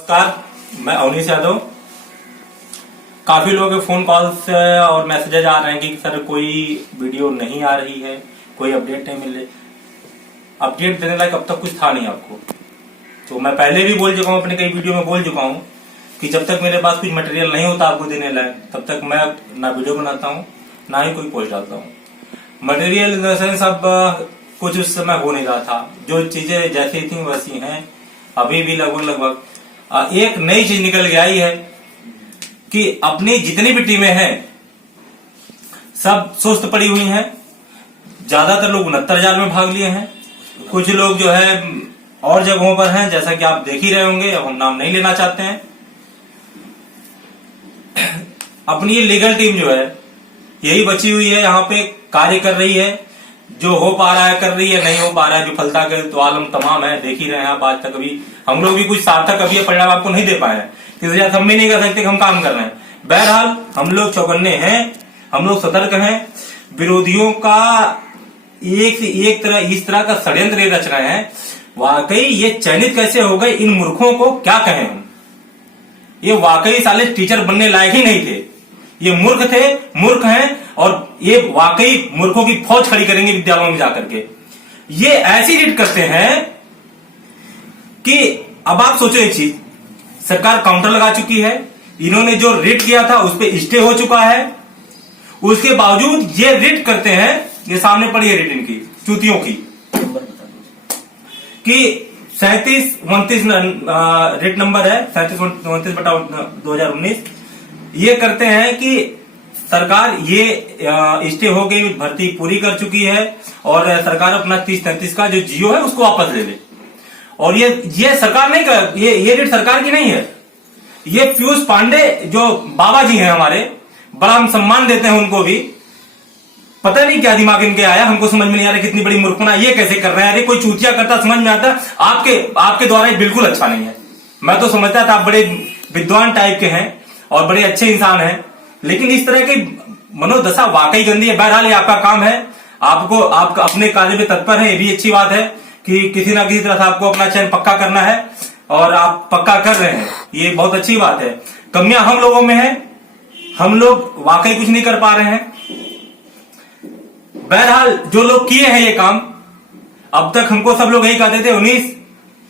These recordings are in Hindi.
नमस्कार, मैं अवनीश यादव। काफी लोगों के फोन कॉल्स और मैसेजेज आ रहे हैं कि सर कोई वीडियो नहीं आ रही है, कोई अपडेट नहीं मिल रही। अपडेट देने लायक अब तक कुछ था नहीं आपको। तो मैं पहले भी बोल चुका हूँ, अपने कई वीडियो में बोल चुका हूँ कि जब तक मेरे पास कुछ मटेरियल नहीं होता आपको देने लायक, तब तक मैं ना वीडियो बनाता हूँ ना ही कोई पोस्ट डालता हूँ। मटेरियल इन द सेंस अब कुछ उस समय हो नहीं रहा था। जो चीजें जैसी थी वैसी हैं, अभी भी लगभग एक नई चीज निकल के आई है कि अपनी जितनी भी टीमें हैं सब सुस्त पड़ी हुई हैं। ज्यादातर लोग 69,000 में भाग लिए हैं। कुछ लोग जो है और जगहों पर हैं, जैसा कि आप देख ही रहे होंगे। अब हम नाम नहीं लेना चाहते हैं। अपनी ये लीगल टीम जो है यही बची हुई है, यहाँ पे कार्य कर रही है। जो हो पा रहा है कर रही है, नहीं हो पा रहा है विफलता के तो आलम तमाम है। देख ही रहे हैं आप, आज तक अभी हम लोग भी कुछ सार्थक अभी परिणाम आपको नहीं दे पाए हैं। इस वजह से हम भी नहीं कर सकते कि हम काम कर रहे हैं। बहरहाल हम लोग चौकन्ने हैं, हम लोग सतर्क हैं। विरोधियों का एक से एक तरह इस तरह का षड्यंत्र ये रच रहे हैं। वाकई ये चयनित कैसे हो गए, इन मूर्खों को क्या कहें हम। ये वाकई साले टीचर बनने लायक ही नहीं थे। ये मूर्ख थे, मूर्ख हैं, और ये वाकई मूर्खों की फौज खड़ी करेंगे विद्यालयों में जाकर के। ये ऐसी रीट करते हैं कि अब आप सोचो एक चीज, सरकार काउंटर लगा चुकी है। इन्होंने जो रिट किया था उस पर स्टे हो चुका है। उसके बावजूद ये रिट करते हैं। ये सामने पड़ी है रिट इनकी चूतियों की कि 3729 रिट नंबर है, 3729/2019। ये करते हैं कि सरकार ये स्टे हो गई, भर्ती पूरी कर चुकी है और सरकार अपना 30-33 का जो जियो है उसको वापस ले ले। और ये सरकार नहीं कर, ये रिट सरकार की नहीं है। ये पीयूष पांडे जो बाबा जी हैं हमारे, बड़ा हम सम्मान देते हैं उनको भी। पता नहीं क्या दिमाग इनके आया, हमको समझ में नहीं आ रहा कितनी बड़ी मूर्खना ये कैसे कर रहे हैं। अरे कोई चूतिया करता समझ में आता। आपके द्वारा ये बिल्कुल अच्छा नहीं है। मैं तो समझता था आप बड़े विद्वान टाइप के हैं और बड़े अच्छे इंसान हैं, लेकिन इस तरह की मनोदशा वाकई गंदी है। बहरहाल ये आपका काम है, आपको अपने कार्य में तत्पर है। ये भी अच्छी बात है कि किसी ना किसी तरह से आपको अपना चयन पक्का करना है और आप पक्का कर रहे हैं। ये बहुत अच्छी बात है। कमियां हम लोगों में है, हम लोग वाकई कुछ नहीं कर पा रहे हैं। बहरहाल जो लोग किए हैं ये काम, अब तक हमको सब लोग यही कहते थे, उन्नीस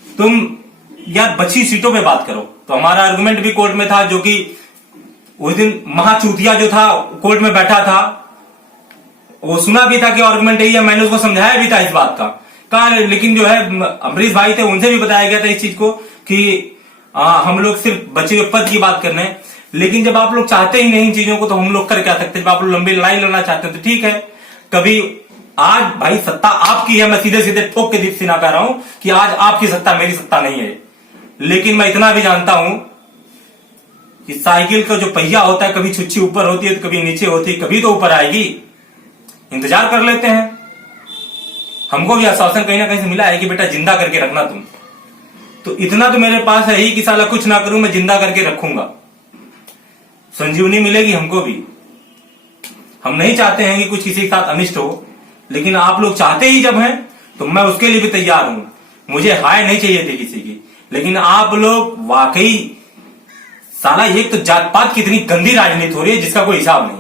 तुम यार बची सीटों पे बात करो। तो हमारा आर्गुमेंट भी कोर्ट में था, जो कि उस दिन महाचूतिया जो था कोर्ट में बैठा था, वो सुना भी था कि आर्गुमेंट यही है। मैंने उसको समझाया भी था इस बात का कहा, लेकिन जो है अमरीश भाई थे, उनसे भी बताया गया था इस चीज को कि हम लोग सिर्फ बचे हुए पद की बात कर रहे हैं। लेकिन जब आप लोग चाहते ही नहीं इन चीजों को, तो हम लोग कर क्या सकते। जब आप लोग लंबी लड़ाई लड़ना चाहते हैं तो ठीक है। कभी आज भाई सत्ता आपकी है, मैं सीधे सीधे ठोक के दीप सिना कह रहा हूं कि आज आपकी सत्ता मेरी सत्ता नहीं है। लेकिन मैं इतना भी जानता हूं कि साइकिल का जो पहिया होता है, कभी छुच्छी ऊपर होती है तो कभी नीचे होती है, कभी तो ऊपर आएगी। इंतजार कर लेते हैं। हमको भी आश्वासन कहीं ना कहीं से मिला है कि बेटा जिंदा करके रखना तुम। तो इतना तो मेरे पास है ही कि साला कुछ ना करूं, मैं जिंदा करके रखूंगा। संजीवनी मिलेगी हमको भी। हम नहीं चाहते हैं कि कुछ किसी के साथ अनिष्ट हो, लेकिन आप लोग चाहते ही जब हैं तो मैं उसके लिए भी तैयार हूं। मुझे हाय नहीं चाहिए थी किसी की, लेकिन आप लोग वाकई साला, एक तो जात पात की इतनी गंदी राजनीति हो रही है जिसका कोई हिसाब नहीं।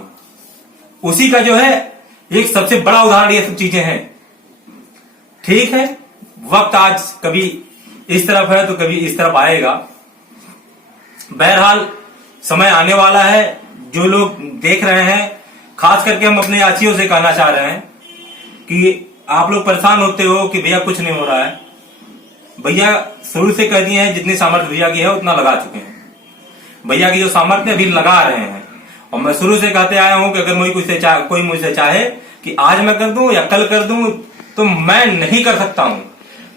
उसी का जो है एक सबसे बड़ा उदाहरण ये सब चीजें हैं। ठीक है, वक्त आज कभी इस तरफ है तो कभी इस तरफ आएगा। बहरहाल समय आने वाला है। जो लोग देख रहे हैं, खास करके हम अपने याचियों से कहना चाह रहे हैं कि आप लोग परेशान होते हो कि भैया कुछ नहीं हो रहा है। भैया शुरू से कह दिए हैं, जितनी सामर्थ्य भैया की है उतना लगा चुके हैं। भैया की जो सामर्थ्य अभी लगा रहे हैं। और मैं शुरू से कहते आया हूं कि अगर कोई मुझसे चाहे कि आज मैं कर दूं या कल कर दूं, तो मैं नहीं कर सकता हूं।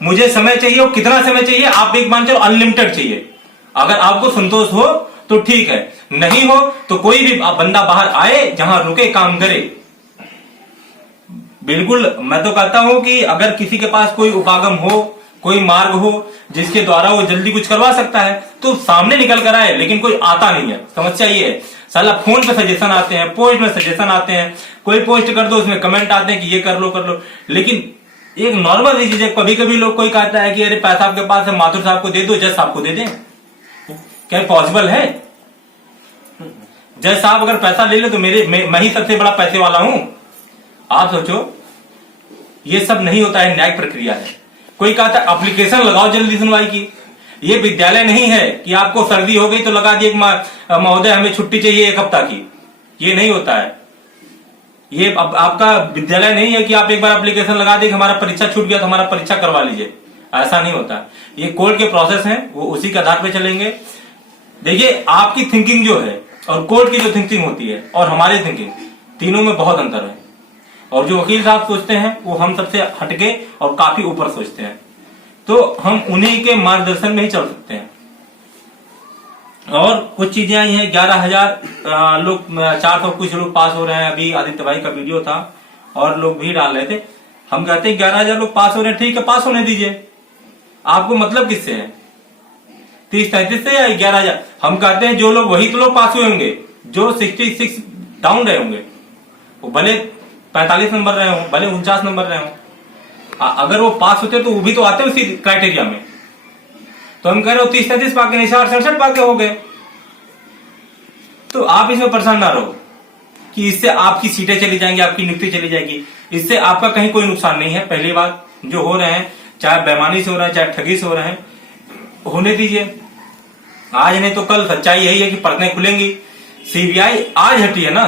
मुझे समय चाहिए, और कितना समय चाहिए आप एक मान चलो अनलिमिटेड चाहिए। अगर आपको संतोष हो तो ठीक है, नहीं हो तो कोई भी बंदा बाहर आए, जहां रुके काम करे। बिल्कुल मैं तो कहता हूं कि अगर किसी के पास कोई उपागम हो, कोई मार्ग हो जिसके द्वारा वो जल्दी कुछ करवा सकता है, तो सामने निकल कर आए। लेकिन कोई आता नहीं है। समस्या ये है, साला फोन पे सजेशन आते हैं, पोस्ट में सजेशन आते हैं। कोई पोस्ट कर दो उसमें कमेंट आते हैं कि ये कर लो। लेकिन एक नॉर्मल चीज है, कभी कभी लोग कोई कहता है कि अरे पैसा आपके पास है, माथुर साहब को दे दो, जज साहब को दे दें। क्या पॉसिबल है? जज साहब अगर पैसा ले ले तो मैं ही सबसे बड़ा पैसे वाला हूं। आप सोचो, ये सब नहीं होता है, न्यायिक प्रक्रिया है। कोई कहता है एप्लीकेशन लगाओ जल्दी सुनवाई की। ये विद्यालय नहीं है कि आपको सर्दी हो गई तो लगा दिए महोदय हमें छुट्टी चाहिए 1 हफ्ता की। ये नहीं होता है। ये आपका विद्यालय नहीं है कि आप एक बार एप्लीकेशन लगा दें कि हमारा परीक्षा छूट गया तो हमारा परीक्षा करवा लीजिए। ऐसा नहीं होता। ये कोर्ट के प्रोसेस हैं, वो उसी के आधार पर चलेंगे। देखिए, आपकी थिंकिंग जो है और कोर्ट की जो थिंकिंग होती है और हमारी थिंकिंग, तीनों में बहुत अंतर है। और जो वकील साहब सोचते हैं वो हम सबसे हटके और काफी ऊपर सोचते हैं। तो हम उन्हीं के मार्गदर्शन में ही चल सकते हैं। और कुछ चीजें आई हैं, 11,000 लोग, 400 कुछ लोग पास हो रहे हैं। अभी आदित्य भाई का वीडियो था और लोग भी डाल रहे थे। हम कहते हैं 11,000 लोग पास हो रहे हैं, ठीक है, पास होने दीजिए। आपको मतलब किससे है? 30-33 से या 11,000? हम कहते हैं जो लोग, वही तो लोग पास हुए होंगे जो 66 डाउन रहे होंगे। वो भले 45 नंबर रहे हो, भले 49 नंबर रहे हो, अगर वो पास होते तो वो भी तो आते उसी क्राइटेरिया में। तो हम कह रहे हो 30-33 पाके नहीं, 67 पाके हो गए। तो आप इसमें परेशान ना रहो कि इससे आपकी सीटें चली जाएंगी, आपकी नियुक्ति चली जाएगी। इससे आपका कहीं कोई नुकसान नहीं है। पहली बात, जो हो रहे हैं, चाहे बेईमानी से हो रहे हैं, चाहे ठगी से हो रहे हैं, होने दीजिए। आज नहीं तो कल सच्चाई यही है कि परतें खुलेंगी। सीबीआई आज हटी है ना,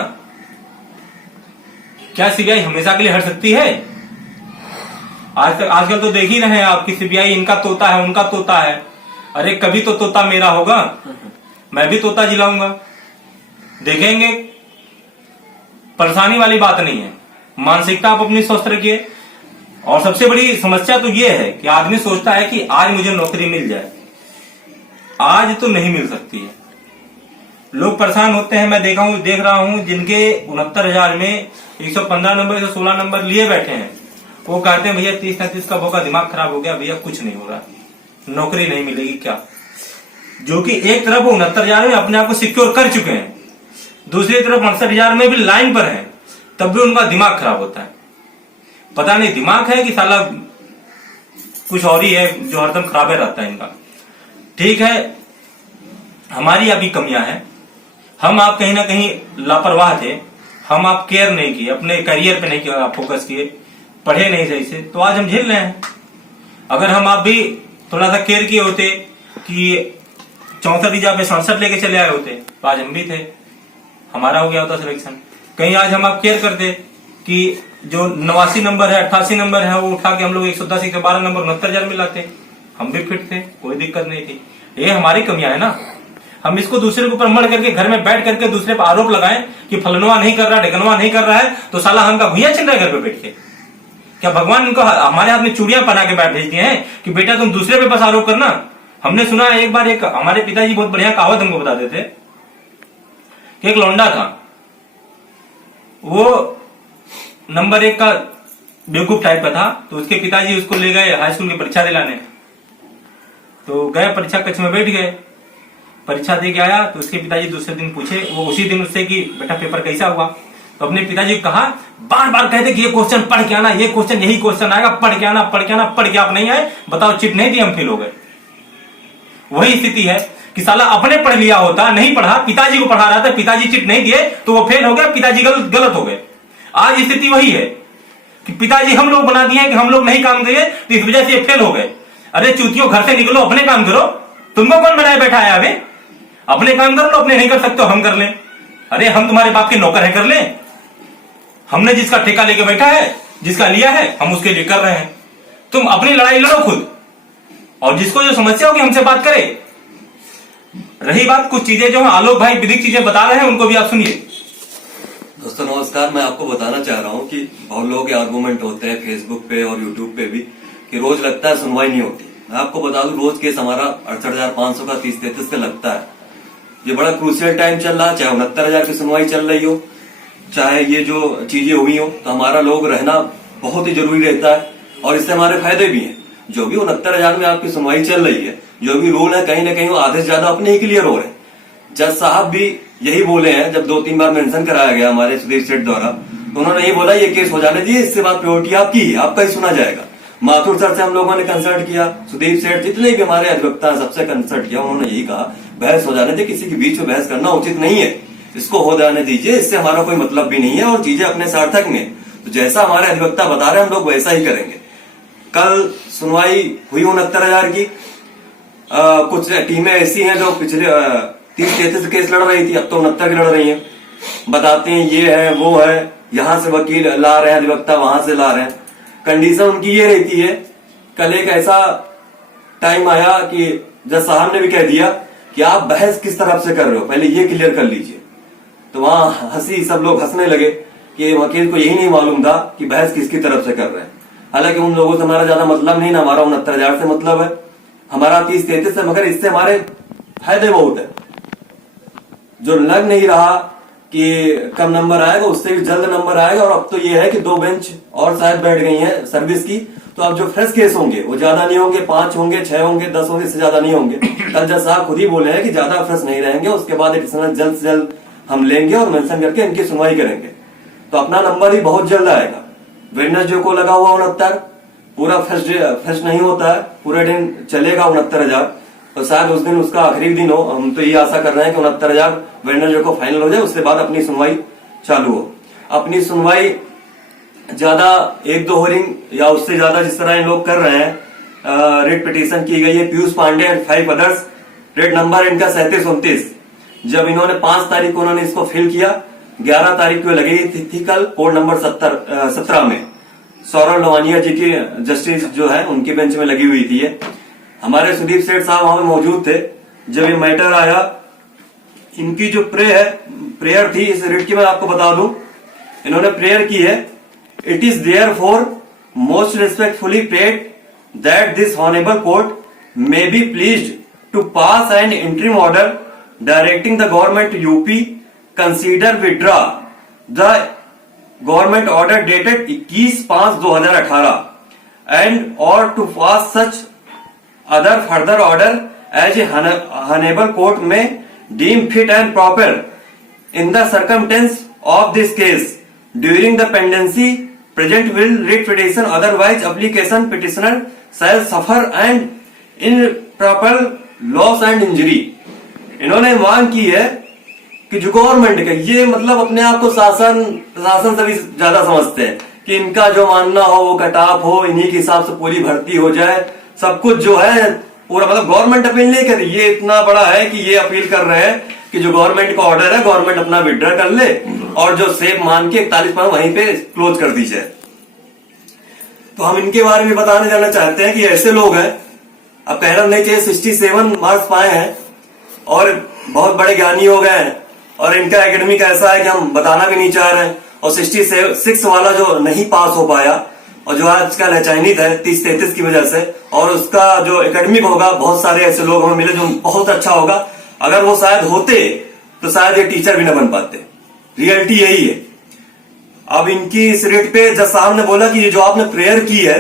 क्या सीबीआई हमेशा के लिए हट सकती है? आजकल तो देख ही रहे हैं आप कि सीबीआई इनका तोता है, उनका तोता है। अरे कभी तो तोता मेरा होगा, मैं भी तोता जिलाऊंगा। देखेंगे, परेशानी वाली बात नहीं है। मानसिकता आप अपनी स्वस्थ रखिए। और सबसे बड़ी समस्या तो यह है कि आदमी सोचता है कि आज मुझे नौकरी मिल जाए। आज तो नहीं मिल सकती है। लोग परेशान होते हैं। मैं देख रहा हूं जिनके 69,000 में 115 नंबर, 116 नंबर लिए बैठे हैं, वो कहते हैं भैया 30-33 का होगा, दिमाग खराब हो गया भैया, कुछ नहीं हो रहा, नौकरी नहीं मिलेगी क्या। जो कि एक तरफ वो 69,000 में अपने आप को सिक्योर कर चुके हैं, दूसरी तरफ 68,000 में भी लाइन पर है, तब भी उनका दिमाग खराब होता है। पता नहीं दिमाग है कि साला कुछ और ही है जो हरदम खराब रहता है इनका। ठीक है, हमारी अभी कमियां हैं। हम आप कहीं ना कहीं लापरवाह थे। हम आप केयर नहीं किए, अपने करियर पे नहीं किया, फोकस किए, पढ़े नहीं सही से, तो आज हम झेल रहे हैं। अगर हम आप भी थोड़ा सा केयर किए होते कि 64 जगह पे 67 लेके चले आए होते तो आज हम भी थे, हमारा हो गया होता सिलेक्शन। कहीं आज हम आप केयर करते कि जो 89 नंबर है, 88 नंबर है, वो उठा के हम लोग 110, 112 नंबर 69,000 में लाते, हम भी फिट थे, कोई दिक्कत नहीं थी। ये हमारी कमियां है ना। हम इसको दूसरे के ऊपर मर करके घर में बैठ करके दूसरे पर आरोप लगाएं कि फलनवा नहीं कर रहा, ढिकनवा नहीं कर रहा है, तो साला हमका भुइया छिन रहा है घर पे बैठ के। क्या भगवान इनको हमारे हाथ में चूड़ियां पहना के बैठ भेज दिए हैं कि बेटा तुम दूसरे पे बस आरोप करना। हमने सुना एक बार, एक हमारे पिताजी बहुत बढ़िया कहावत हमको बताते थे कि एक लौंडा था, वो नंबर 1 का बेवकूफ टाइप का था। तो उसके पिताजी उसको ले गए हाई स्कूल की परीक्षा दिलाने। तो गए, परीक्षा कक्ष में बैठ गए, परीक्षा दे के आया। तो उसके पिताजी दूसरे दिन पूछे, वो उसी दिन उससे कि बेटा पेपर कैसा हुआ। तो अपने पिताजी को कहा, बार बार कहते कि ये क्वेश्चन पढ़ के आना, ये क्वेश्चन यही क्वेश्चन आएगा, पढ़ के आना, पढ़ के आना, पढ़ के आप नहीं आए, बताओ चिट नहीं दी, हम फेल हो गए। वही स्थिति है कि साला अपने पढ़ लिया होता, नहीं पढ़ा, पिताजी को पढ़ा रहा था, पिताजी चिट नहीं दिए तो वो फेल हो गया, पिताजी गलत हो गए। आज स्थिति वही है कि पिताजी हम लोग बना दिए कि हम लोग नहीं काम दिए, तो इस वजह से ये फेल हो गए। अरे चूतियों, घर से निकलो, अपने काम करो। तुमको कौन बनाए बैठा है? अबे अपने काम कर लो, अपने नहीं कर सकते हो हम कर लें। अरे हम तुम्हारे बाप के नौकर हैं, कर लें। हमने जिसका ठेका लेके बैठा है, जिसका लिया है, हम उसके लिए कर रहे हैं। तुम अपनी लड़ाई लड़ो खुद, और जिसको जो समस्या होगी हमसे बात करे। रही बात कुछ चीजें जो आलोक भाई विधिक चीजें बता रहे हैं, उनको भी आप सुनिए। दोस्तों नमस्कार, मैं आपको बताना चाह रहा हूँ कि बहुत लोग आर्गूमेंट होते हैं फेसबुक पे और यूट्यूब पे भी कि रोज लगता है सुनवाई नहीं होती। मैं आपको बता दूं, रोज केस हमारा 68,500 का 30-33 का लगता है। ये बड़ा क्रूशियल टाइम चल रहा है, चाहे 69,000 की सुनवाई चल रही हो, चाहे ये जो चीजें हुई हो, तो हमारा लोग रहना बहुत ही जरूरी रहता है और इससे हमारे फायदे भी हैं। जो भी 69,000 में आपकी सुनवाई चल रही है, जो भी रूल है, कहीं ना कहीं वो आधे से ज्यादा अपने ही क्लियर हो रहे हैं। जज साहब भी यही बोले हैं, जब 2-3 बार मेंशन कराया गया हमारे सुधीर सेठ द्वारा, तो उन्होंने यही बोला ये केस हो जाने दीजिए, इससे बात प्रायोरिटी आपकी है, आपका ही सुना जाएगा। माथुर सर से हम लोगों ने कंसल्ट किया, सुधीर सेठ, जितने भी हमारे अधिवक्ता सबसे कंसल्ट किया, उन्होंने यही कहा बहस हो जाने दे, किसी के बीच में बहस करना उचित नहीं है, इसको हो जाने दीजिए, इससे हमारा कोई मतलब भी नहीं है और चीजें अपने सार्थक में। तो जैसा हमारे अधिवक्ता बता रहे हैं हम लोग वैसा ही करेंगे। कल सुनवाई हुई 69,000 की। कुछ टीमें ऐसी हैं जो पिछले 30-33 केस लड़ रही थी, अब तो 69 की लड़ रही हैं। बताते हैं ये है वो है, यहां से वकील ला रहे हैं, अधिवक्ता वहां से ला रहे हैं। कंडीशन उनकी ये रहती है। कल एक ऐसा टाइम आया कि जज साहब ने भी कह दिया कि आप बहस किस तरफ से कर रहे हो, पहले ये क्लियर कर लीजिए। तो वहां हंसी, सब लोग हंसने लगे कि वकील को यही नहीं मालूम था कि बहस किसकी तरफ से कर रहे हैं। हालांकि उन लोगों से हमारा ज्यादा मतलब नहीं ना, हमारा 69,000 से मतलब है, हमारा 30-33 है, मगर इससे हमारे फायदे बहुत है। जो लग नहीं रहा कि कम नंबर आएगा, उससे भी जल्द नंबर आएगा। और अब तो ये है कि 2 बेंच और शायद बैठ गई हैं सर्विस की, तो अब जो फ्रेश केस होंगे वो ज्यादा नहीं होंगे, 5 होंगे, 6 होंगे, 10 होंगे, इससे ज्यादा नहीं होंगे। कल जज साहब खुद ही बोले हैं कि ज्यादा फ्रेश नहीं रहेंगे, उसके बाद एडिशनल जल्द से जल्द हम लेंगे और मेंशन करके इनकी सुनवाई करेंगे। तो अपना नंबर ही बहुत जल्द आएगा। वेडनेसडे को लगा हुआ 69, पूरा फ्रेश नहीं होता है, पूरे दिन चलेगा 69,000। तो शायद उस दिन उसका आखिरी दिन हो। हम तो ये आशा कर रहे हैं कि 69,000 वेडनेसडे को फाइनल हो जाए, उसके बाद अपनी सुनवाई चालू हो। अपनी सुनवाई ज्यादा 1-2 होरिंग या उससे ज्यादा जिस तरह इन लोग कर रहे हैं। रेट पिटीशन की गई है Piyush Pandey and 5 others. Writ number इनका 3729। जब इन्होंने 5 तारीख को उन्होंने इसको फिल किया, 11 तारीख को लगी थी कल कोर्ट नंबर 17 में सौरभ लवानिया जी की जस्टिस जो है उनकी बेंच में लगी हुई थी। ये हमारे सुदीप सेठ साहब वहां पे मौजूद थे जब ये मैटर आया। इनकी जो प्रेयर थी इस रिट की मैं आपको बता दूं, इन्होंने प्रेयर की है। It is there for most respectfully prayed that this honourable court may be pleased to pass an interim order directing the government UP consider withdraw the government order dated 21/5/2018 and और to pass such other further order as a honorable court may deem fit and proper in the circumstance of this case during the pendency present will writ petition, otherwise application petitioner shall suffer and improper loss and injury। इन्होंने मांग की है कि जो गवर्नमेंट का ये मतलब अपने आप को प्रशासन से भी ज्यादा समझते हैं कि इनका जो मानना हो वो कटाप हो, इन्हीं के हिसाब से पूरी भर्ती हो जाए, सब कुछ जो है पूरा मतलब गवर्नमेंट अपील नहीं कर रही। ये इतना बड़ा है कि ये अपील कर रहे हैं कि जो गवर्नमेंट का ऑर्डर है गवर्नमेंट अपना विड्रॉ कर ले और जो सेफ मान के 41 वहीं पे क्लोज कर दी जाए। तो हम इनके बारे में बताने जाना चाहते हैं कि ऐसे लोग हैं, अब कहना नहीं चाहिए, 67 मार्क्स पाए हैं और बहुत बड़े ज्ञानी हो गए हैं और इनका एकेडमिक ऐसा है कि हम बताना भी नहीं चाह रहे हैं। और 66 वाला जो नहीं पास हो पाया और जो आजकल है चयनित है 30-33 की वजह से, और उसका जो एकेडमिक होगा, बहुत सारे ऐसे लोग हमें मिले जो बहुत अच्छा होगा। अगर वो शायद होते तो शायद ये टीचर भी न बन पाते। रियलिटी यही है। अब इनकी इस रेट पे जज साहब ने बोला कि ये जो आपने प्रेयर की है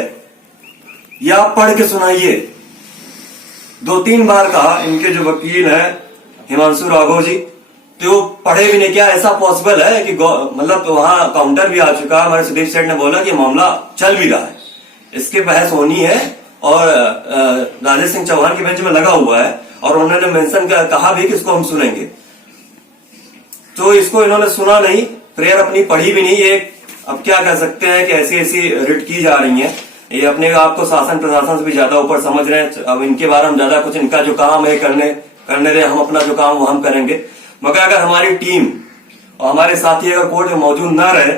ये आप पढ़ के सुनाइए। 2-3 बार कहा। इनके जो वकील है हिमांशु राघव जी, तो वो पढ़े भी नहीं। क्या ऐसा पॉसिबल है कि मतलब तो वहां काउंटर भी आ चुका है, हमारे सुदीप सेठ ने बोला कि मामला चल भी रहा है, इसकी बहस होनी है और राजेश सिंह चौहान की बेंच में लगा हुआ है और उन्होंने मेंशन कहा भी कि इसको हम सुनेंगे। तो इसको इन्होंने सुना नहीं, प्रेयर अपनी पढ़ी भी नहीं। ये अब क्या कह सकते हैं कि ऐसी ऐसी रिट की जा रही है। ये अपने आप को शासन प्रशासन से भी ज्यादा ऊपर समझ रहे हैं। अब इनके बारे में ज्यादा कुछ, इनका जो काम है करने दे, हम अपना जो काम वो हम करेंगे। मगर अगर हमारी टीम और हमारे साथी अगर कोर्ट में मौजूद ना रहे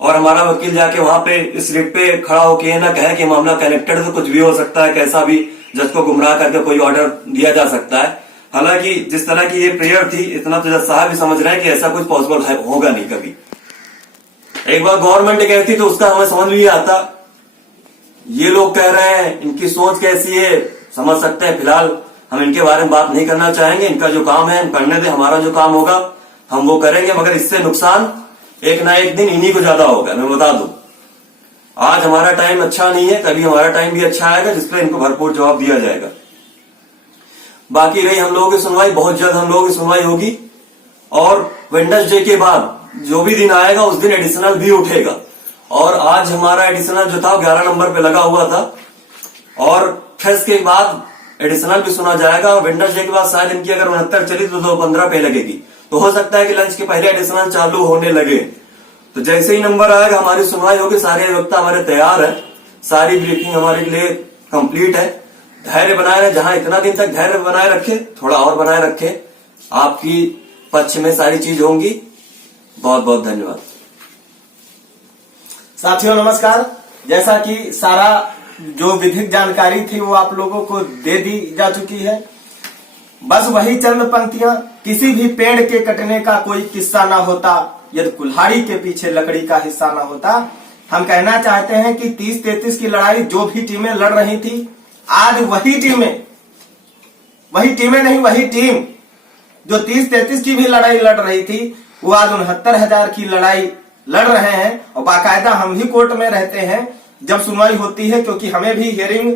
और हमारा वकील जाके वहां पे इस रिट पे खड़ा होकर ये ना कहे कि मामला कनेक्टेड है, तो कुछ भी हो सकता है, कैसा भी जज को गुमराह करके कोई ऑर्डर दिया जा सकता है। हालांकि जिस तरह की ये प्रेयर थी, इतना तो जज साहब भी समझ रहे हैं कि ऐसा कुछ पॉसिबल होगा नहीं कभी। एक बार गवर्नमेंट कहती तो उसका हमें समझ भी आता। ये लोग कह रहे हैं, इनकी सोच कैसी है समझ सकते हैं। फिलहाल हम इनके बारे में बात नहीं करना चाहेंगे। इनका जो काम है हम करने दें, हमारा जो काम होगा हम वो करेंगे। मगर इससे नुकसान एक ना एक दिन इन्हीं को ज्यादा होगा, मैं बता दूं। आज हमारा टाइम अच्छा नहीं है, कभी हमारा टाइम भी अच्छा आएगा जिसपे इनको भरपूर जवाब दिया जाएगा। बाकी रही हम लोगों की सुनवाई, बहुत जल्द हम लोगों की सुनवाई होगी और वेडनेसडे के बाद जो भी दिन आएगा उस दिन एडिशनल भी उठेगा। और आज हमारा एडिशनल जो था 11 नंबर पे लगा हुआ था और फिर इसके बाद एडिशनल भी सुना जाएगा और वेंडर्स डे के बाद शायद इनकी अगर 69 चली तो 215 पे लगेगी, तो हो सकता है कि लंच के पहले एडिशनल चालू होने लगे। तो जैसे ही नंबर आएगा हमारी सुनवाई होगी, सारे अधिवक्ता हमारे तैयार है, सारी ब्रीफिंग हमारे लिए कंप्लीट है। धैर्य बनाए रहे, जहां इतना दिन तक धैर्य बनाए रखे, थोड़ा और बनाए रखे, आपकी पक्ष में सारी चीज होंगी। बहुत बहुत धन्यवाद। साथियों नमस्कार। जैसा कि सारा जो विधिक जानकारी थी वो आप लोगों को दे दी जा चुकी है। बस वही चंद पंक्तियां, किसी भी पेड़ के कटने का कोई किस्सा ना होता यदि कुल्हाड़ी के पीछे लकड़ी का हिस्सा ना होता। हम कहना चाहते हैं कि 30-33 की लड़ाई जो भी टीमें लड़ रही थी, आज वही टीम जो 30-33 की भी लड़ाई लड़ रही थी, वो आज 69,000 की लड़ाई लड़ रहे हैं। और बाकायदा हम ही कोर्ट में रहते हैं जब सुनवाई होती है, क्योंकि हमें भी हियरिंग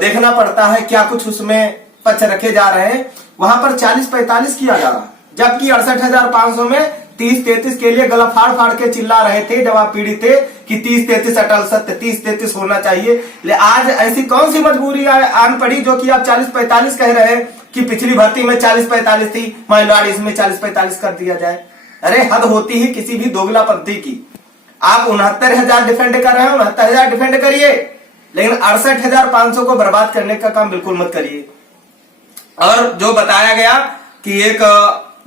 देखना पड़ता है क्या कुछ उसमें पक्ष रखे जा रहे हैं। वहां पर 40-45 किया जा रहा, जबकि 68,500 में 30-33 के लिए गला फाड़ फाड़ के चिल्ला रहे थे जब आप पीड़ित थे कि 30-33 अटल सत्य, 30-33 होना चाहिए। ले आज ऐसी कौन सी मजबूरी आन पड़ी जो कि आप 40-45 कह रहे हैं कि पिछली भर्ती में 40-45 थी, माइनॉरिटी इसमें 40-45 कर दिया जाए। अरे हद होती है किसी भी दोगलापंथी की। आप 69,000 डिफेंड कर रहे हैं, 69,000 डिफेंड करिए, लेकिन 68,500 को बर्बाद करने का काम बिल्कुल मत करिए। और जो बताया गया कि एक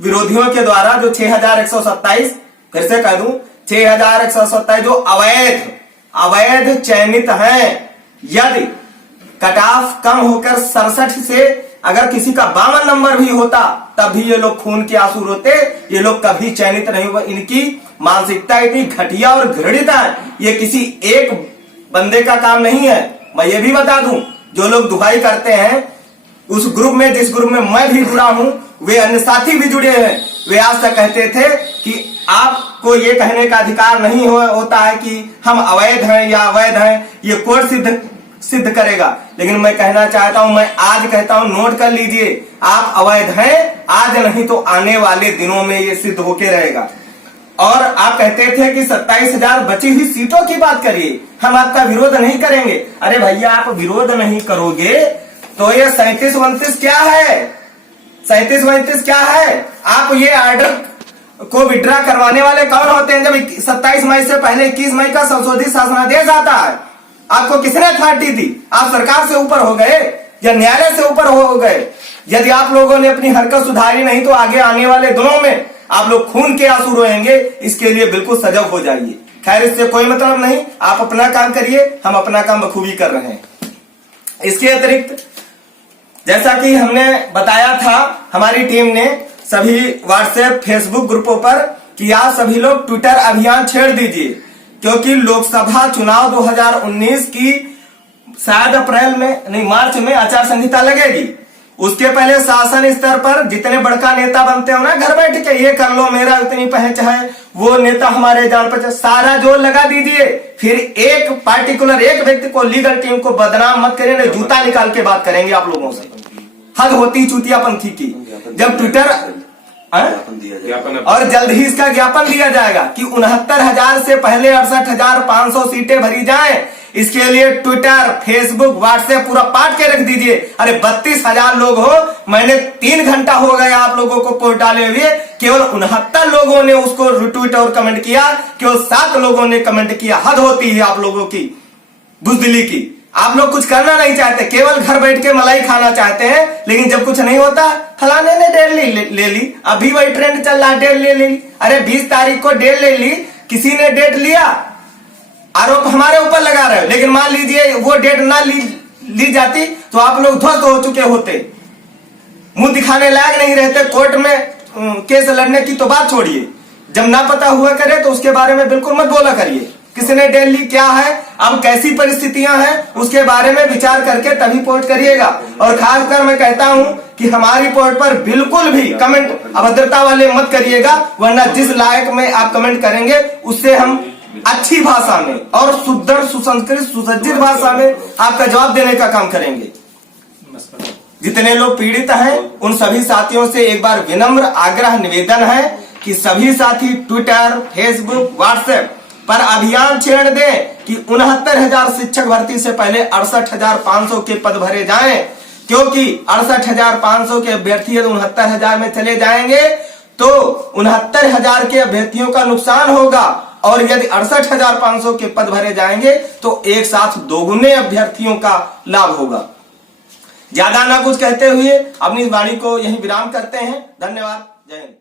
विरोधियों के द्वारा जो 6,127, फिर से कह दूं 6,127 जो अवैध चयनित हैं, यदि कट ऑफ कम होकर 67 से अगर किसी का 52 नंबर भी होता तब भी ये लोग खून के आंसू रोते, ये लोग कभी चयनित नहीं हुए। इनकी मानसिकता इतनी घटिया और घृणित है, ये किसी एक बंदे का काम नहीं है। मैं ये भी बता दूं, जो लोग दुहाई करते हैं उस ग्रुप में, जिस ग्रुप में मैं भी जुड़ा हूं, वे अन्य साथी भी जुड़े हैं। वे आज तक कहते थे कि आपको ये कहने का अधिकार नहीं होता है कि हम अवैध हैं या अवैध हैं, ये कोर्ट सिद्ध करेगा। लेकिन मैं कहना चाहता हूं, मैं आज कहता हूं, नोट कर लीजिए, आप अवैध हैं आज, नहीं तो आने वाले दिनों में ये सिद्ध होके रहेगा। और आप कहते थे कि 27,000 बची हुई सीटों की बात करिए, हम आपका विरोध नहीं करेंगे। अरे भैया, आप विरोध नहीं करोगे तो ये 37-29 क्या है? 37-29 क्या है? आप ये ऑर्डर को विड्रा करवाने वाले कौन होते हैं? जब 27 मई से पहले 21 मई का संशोधित शासनादेश आता है, आपको किसने अथॉरिटी दी? आप सरकार से ऊपर हो गए या न्यायालय से ऊपर हो गए? यदि आप लोगों ने अपनी हरकत सुधारी नहीं तो आगे आने वाले दिनों में आप लोग खून के आंसू रोएंगे। इसके लिए बिल्कुल सजग हो जाइए। खैर, इससे कोई मतलब नहीं, आप अपना काम करिए, हम अपना काम बखूबी कर रहे हैं। इसके अतिरिक्त जैसा कि हमने बताया था, हमारी टीम ने सभी व्हाट्सएप फेसबुक ग्रुपों पर कि आप सभी लोग ट्विटर अभियान छेड़ दीजिए, क्योंकि लोकसभा चुनाव 2019 की शायद अप्रैल में नहीं मार्च में आचार संहिता लगेगी। उसके पहले शासन स्तर पर जितने बड़का नेता बनते हो ना, घर बैठ के ये कर लो, मेरा इतनी पहच है, वो नेता हमारे जान पर, सारा जोर लगा दीजिए। फिर एक पार्टिकुलर एक व्यक्ति को, लीगल टीम को बदनाम मत करिए, नहीं जूता निकाल के बात करेंगे आप लोगों से। हद होती चूतियापंथी की। जब ट्विटर और जल्द ही इसका ज्ञापन दिया जाएगा कि 69,000 से पहले 68,500 सीटें भरी जाएं। इसके लिए ट्विटर, फेसबुक, व्हाट्सएप पूरा पाट के रख दीजिए। अरे 32,000 लोग हो, मैंने 3 घंटा हो गया आप लोगों को पोस्ट डाले हुए, केवल 69 लोगों ने उसको रिट्वीट और कमेंट किया, केवल 7 लोगों ने कमेंट किया। हद होती है आप लोगों की बुजदिली की। आप लोग कुछ करना नहीं चाहते, केवल घर बैठ के मलाई खाना चाहते हैं। लेकिन जब कुछ नहीं होता, फलाने ने डेट ले ली, अभी वही ट्रेंड चल रहा, डेट ले ली। अरे 20 तारीख को डेट ले ली, किसी ने डेट लिया, आरोप हमारे ऊपर लगा रहे हो। लेकिन मान लीजिए वो डेट ना ली जाती तो आप लोग ध्वस्त हो चुके होते, मुंह दिखाने लायक नहीं रहते। कोर्ट में केस लड़ने की तो बात छोड़िए, जब ना पता हुआ करे तो उसके बारे में बिल्कुल मत बोला करिए। किसने डेट ली, क्या है, अब कैसी परिस्थितियां हैं, उसके बारे में विचार करके तभी पोस्ट करिएगा। और खासकर मैं कहता हूं कि हमारी पोस्ट पर बिल्कुल भी कमेंट अभद्रता वाले मत करिएगा, वरना जिस लायक में आप कमेंट करेंगे उससे हम अच्छी भाषा में और सुंदर, सुसंस्कृत, सुसज्जित भाषा में आपका जवाब देने का काम करेंगे। जितने लोग पीड़ित हैं उन सभी साथियों से एक बार विनम्र आग्रह निवेदन है कि सभी साथी ट्विटर, फेसबुक, व्हाट्सएप पर अभियान छेड़ दें कि 69,000 शिक्षक भर्ती से पहले 68,500 के पद भरे जाएं, क्योंकि 68,500 के अभ्यर्थी यदि 69,000 में चले जाएंगे तो 69,000 के अभ्यर्थियों का नुकसान होगा, और यदि 68,500 के पद भरे जाएंगे तो एक साथ दोगुने अभ्यर्थियों का लाभ होगा। ज्यादा ना कुछ कहते हुए अपनी वाणी को यहीं विराम करते हैं। धन्यवाद। जय हिंद।